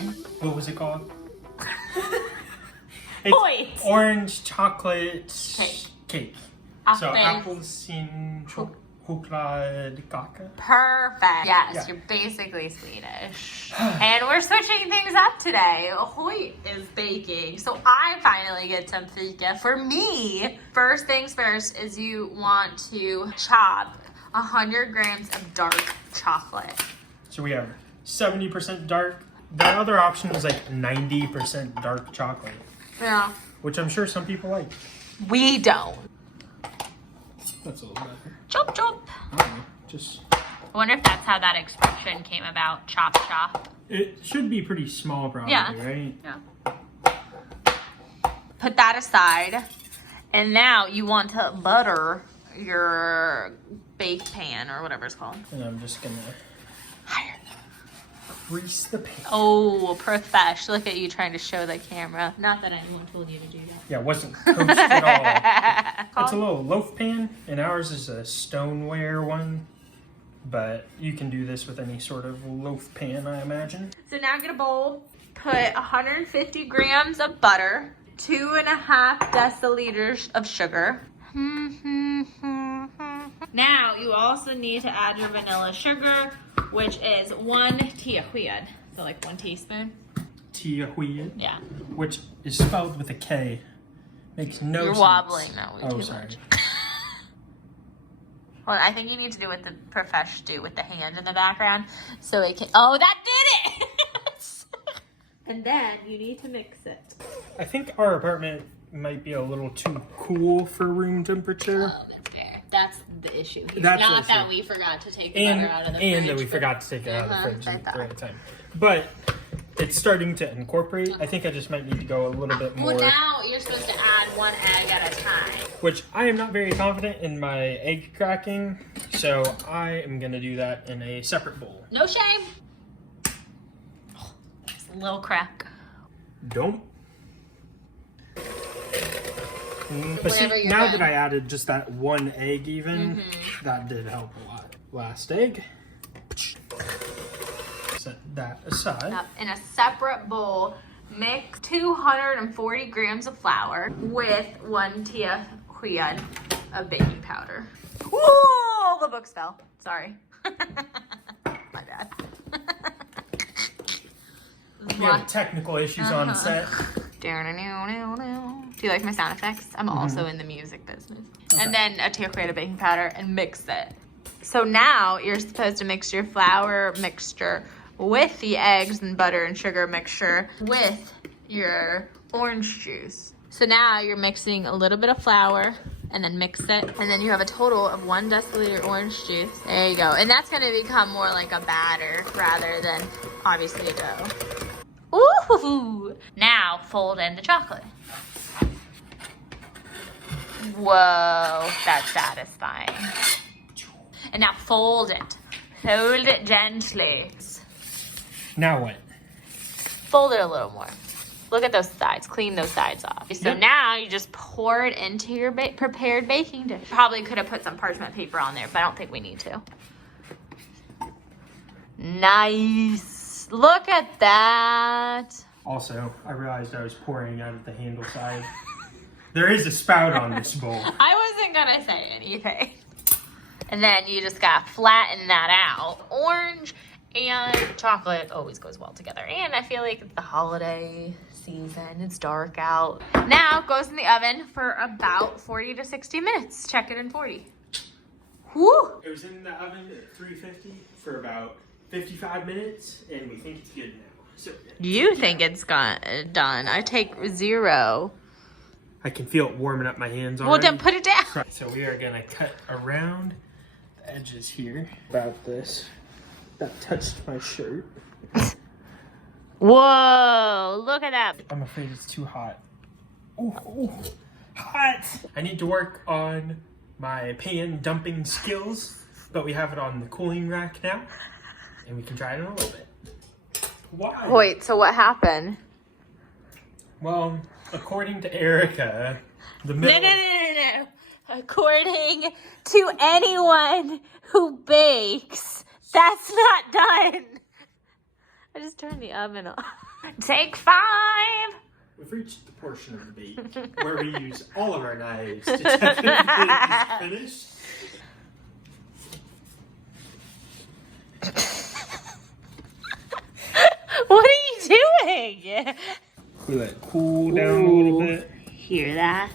Apelsin. What was it called? It's Hoyt. orange chocolate cake. So Apelsin-Chokladkaka. Perfect. Yes, Yeah. you're basically Swedish. And we're switching things up today. Hoyt is baking, so I finally get some Fika. For me, first things first is you want to chop 100 grams of dark chocolate. So we have 70% dark. The other option is like 90% dark chocolate, Yeah. which I'm sure some people like. We don't. That's a little better. Chop, chop. Just. I wonder if that's how that expression came about, chop, chop. It should be pretty small, probably, right? Yeah. Put that aside. And now you want to butter your bake pan or whatever it's called. And I'm just gonna grease the pan. Oh, profesh. Look at you trying to show the camera. Not that anyone told you to do that. Yeah, it wasn't coached at all. It's a little loaf pan, and ours is a stoneware one. But you can do this with any sort of loaf pan, I imagine. So now get a bowl. Put 150 grams of butter. 2.5 deciliters of sugar. Now you also need to add your vanilla sugar, which is 1 teaspoon. So like 1 teaspoon. Teaspoon. Yeah. Which is spelled with a K. Makes no sense. You're wobbling now. Oh, sorry. Well, I think you need to do what the profesh do with the hand in the background, so it can. Oh, that did it! And then you need to mix it. I think our apartment might be a little too cool for room temperature. Oh, that's fair. That's the issue. That's not the that issue. we forgot to take the butter out of the fridge. And that we forgot to take it out of the fridge I at the thought. right time. But it's starting to incorporate. I think I just might need to go a little bit more. Well, now you're supposed to add 1 egg at a time. Which I am not very confident in my egg cracking. So I am going to do that in a separate bowl. No shame. Oh, just a little crack. Don't. But see, Whenever you're now done. that I added just that 1 egg even, that did help a lot. Last egg. Set that aside. Up in a separate bowl, mix 240 grams of flour with 1 teaspoon of baking powder. Whoa, the books fell. Sorry. My bad. We have technical issues on set. Do you like my sound effects? I'm also in the music business. Okay. And then a teaspoon of baking powder and mix it. So now you're supposed to mix your flour mixture with the eggs and butter and sugar mixture with your orange juice. So now you're mixing a little bit of flour and then mix it. And then you have a total of 1 deciliter orange juice. There you go. And that's gonna become more like a batter rather than obviously a dough. Ooh! Now fold in the chocolate. Whoa, that's satisfying. And now fold it. Fold it gently. Now what? Fold it a little more. Look at those sides. Clean those sides off. So Yep. now you just pour it into your prepared baking dish. Probably could have put some parchment paper on there, but I don't think we need to. Nice. Look at that. Also, I realized I was pouring out of the handle side. There is a spout on this bowl. I wasn't gonna say anything. And then you just gotta flatten that out. Orange and chocolate always goes well together. And I feel like it's the holiday season. It's dark out. Now it goes in the oven for about 40 to 60 minutes. Check it in 40. Woo! It was in the oven at 350 for about 55 minutes, and we think it's good now. So You think it's done. I take 0. I can feel it warming up my hands already. Well, then put it down. So we are gonna cut around the edges here. About this. That touched my shirt. Whoa, look at that. I'm afraid it's too hot. Ooh, hot! I need to work on my pan dumping skills, but we have it on the cooling rack now, and we can try it in a little bit. Why? Wait, so what happened? Well, according to Erica, the middle... No. According to anyone who bakes, that's not done. I just turned the oven on. Take 5! We've reached the portion of the bake where we use all of our knives to check if it's finished. What are you doing? We let it cool down a little bit. Hear that?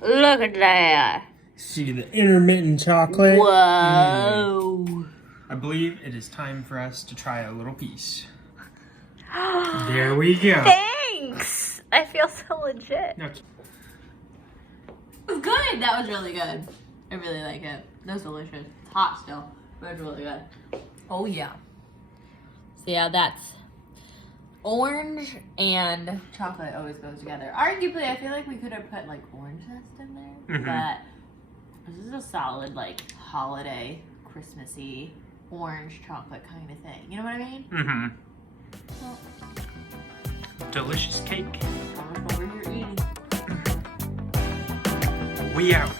Look at that. See the intermittent chocolate? Whoa. I believe it is time for us to try a little piece. There we go. Thanks. I feel so legit. No. It was good. That was really good. I really like it. That was delicious. It's hot still, but it's really good. Oh yeah. So yeah, that's orange and chocolate always goes together. Arguably, I feel like we could have put like orange zest in there, but this is a solid like holiday, Christmassy orange chocolate kind of thing. You know what I mean? Well, delicious cake. over here eating. We out.